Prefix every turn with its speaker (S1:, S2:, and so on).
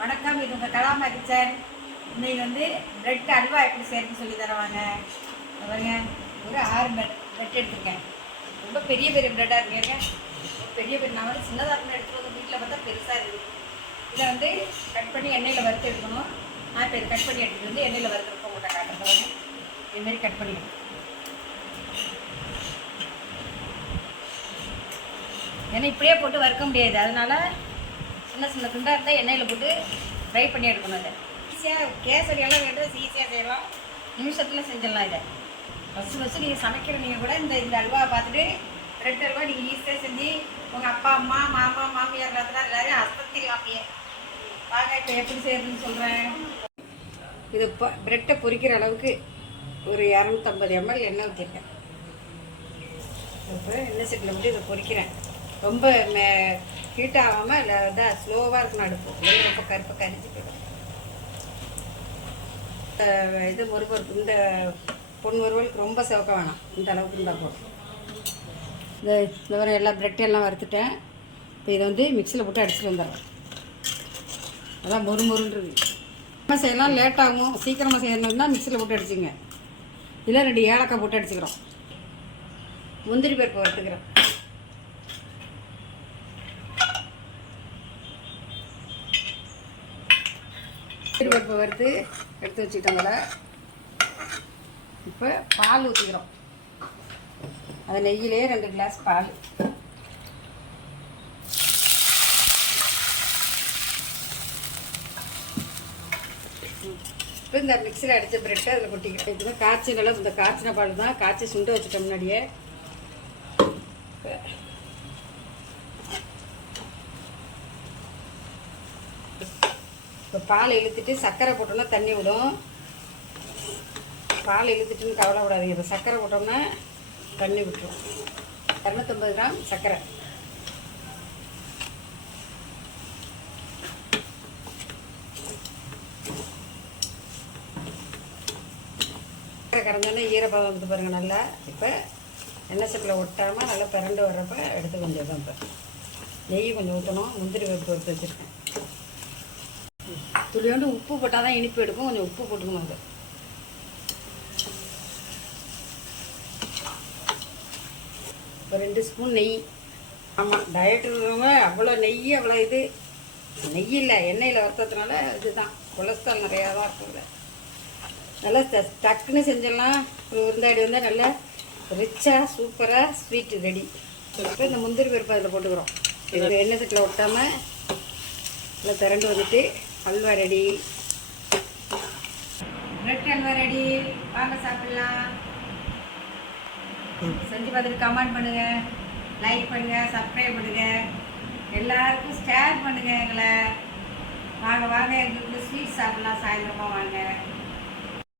S1: வணக்கம் இது உங்கள் கலாமா கிச்சன் இன்னைக்கு வந்து பிரெட் அல்வா எப்படி செய்யறதுன்னு சொல்லி தருவாங்க. பாருங்க ஒரு ஆறு பிரெட் பிரெட் எடுத்துருக்கேன். ரொம்ப பெரிய பெரிய பிரெட்டாக இருக்குங்க. பெரிய பெரிய நான் வந்து சின்னதாக இருந்தால் எடுத்துகிட்டு வீட்டில் பார்த்தா பெருசாக இருக்குது இதை வந்து கட் பண்ணி எண்ணெயில் வறுத்து எடுக்கணும். நான் இப்போ இதை கட் பண்ணி எடுத்துகிட்டு வந்து எண்ணெயில் வறுத்துருக்க உங்கள்கிட்ட காட்டுறேன். இதுமாரி கட் பண்ணிக்கணும் ஏன்னா இப்படியே போட்டு வறுக்க முடியாது. அதனால் சின்ன சின்ன துண்டாக இருந்தால் எண்ணெயில் போட்டு ஃப்ரை பண்ணி எடுக்கணும் இதை. ஈஸியாக கேசரியெல்லாம் வேண்டது ஈஸியாக செய்யலாம். நிமிஷத்தில் செஞ்சிடலாம் இதை. ஃபஸ்ட்டு ஃபஸ்ட்டு நீங்கள் சமைக்கிற நீங்கள் கூட இந்த இந்த அல்வாவை பார்த்துட்டு ரெட் அல்வா நீங்கள் ஈஸியாக செஞ்சு உங்கள் அப்பா அம்மா மாமா மாமியார் எல்லாத்தையும் எல்லாரையும் அஸ்பத்திரி வாப்பியே வாங்க இப்போ எப்படி செய்யறதுன்னு சொல்கிறேன் இது இப்போ ப்ரெட்டை பொரிக்கிற அளவுக்கு ஒரு இரநூத்தம்பது எம்எல் எண்ணெய் ஊற்றிருக்கேன் இப்போ எண்ணெய் செட்டில் விட்டு இதை பொரிக்கிறேன். ரொம்ப ஹீட் ஆகாமல் இல்லை இதாக ஸ்லோவாக இருக்கணும் அடுப்பு ரொம்ப கருப்பு கரிஞ்சு போயிடும். இது முருகருக்கு இந்த பொன் முருகலுக்கு ரொம்ப சிவக்க வேணாம். இந்த அளவுக்கு இருந்தால் போதும். இந்த இந்த வர எல்லா பிரெட் எல்லாம் வறுத்துட்டேன். இப்போ இதை வந்து மிக்சியில் போட்டு அடிச்சுட்டு வந்துடுறேன். அதான் மொறு மொறுன்றது. நம்ம செய்யலாம் லேட் ஆகும். சீக்கிரமாக செய்யணும்னா மிக்சியில் போட்டு அடிச்சுங்க. இல்லை ரெண்டு ஏலக்காய் போட்டு அடிச்சுக்கிறோம். முந்திரி பருப்பு வறுத்துக்கிறோம். முந்திரி பருப்பு வறுத்து எடுத்து வச்சுக்கிட்டோம்ல இப்போ பால் ஊற்றிக்கிறோம் அது நெய்யிலே ரெண்டு கிளாஸ் பால். இப்போ இந்த மிக்சியில் அடித்த பிரெட்டை அதில் கொட்டிக்கிறேன் இதுவே காய்ச்சி நல்லா இந்த காய்ச்சின பால் தான். காய்ச்சி சுண்ட வச்சுட்டோம் முன்னாடியே. இப்போ பால் இழுத்துட்டு சர்க்கரை போட்டோம்னா தண்ணி விடும். பால் இழுத்துட்டுன்னு கவலைப்படாதீங்க. இப்போ சர்க்கரை போட்டோம்னா தண்ணி விட்டுரும். இரநூத்தம்பது கிராம் சர்க்கரை. சர்க்கரை கரைஞ்சோன்னே ஈரப்பதம் வந்து பாருங்கள் நல்லா. இப்போ எண்ணெய் சட்டில் ஒட்டாமல் நல்லா பிறண்டு வர்றப்ப எடுத்து கொஞ்சம் தான் இப்போ நெய் கொஞ்சம் ஊற்றணும் முந்திரி வெப்பு எடுத்து வச்சுருக்கேன். துளியோண்டு உப்பு போட்டால் தான் இனிப்பு எடுக்கும் கொஞ்சம் உப்பு போட்டுக்கணும் அது. ஒரு ரெண்டு ஸ்பூன் நெய். ஆமாம் டயட் இருக்கிறவங்க அவ்வளோ நெய் அவ்வளோ இது. நெய் இல்லை எண்ணெயில் வறுத்ததுனால இதுதான். கொலஸ்ட்ரால் நிறையா தான் இருக்குங்க நல்லா டக்குன்னு செஞ்சிடலாம். ஒரு விருந்தாடி வந்தால் நல்லா ரிச்சாக சூப்பராக ஸ்வீட்டு ரெடி இப்போ இந்த முந்திரி பருப்பு அதில் போட்டுக்கிறோம். இது எண்ணெய் சட்டில் ஒட்டாமல் நல்லா திரண்டு வந்துட்டு halwa ready. Bread halwa ready. வாங்க சாப்பிடலாம். செஞ்சு பார்த்துட்டு கமெண்ட் பண்ணுங்க. லைக் பண்ணுங்க சப்ஸ்கிரைப் பண்ணுங்க. எல்லாருக்கும் ஷேர் பண்ணுங்க எங்களை. வாங்க வாங்க எங்களுக்கு ஸ்வீட் சாப்பிடலாம். சாயந்தரமாக வாங்க.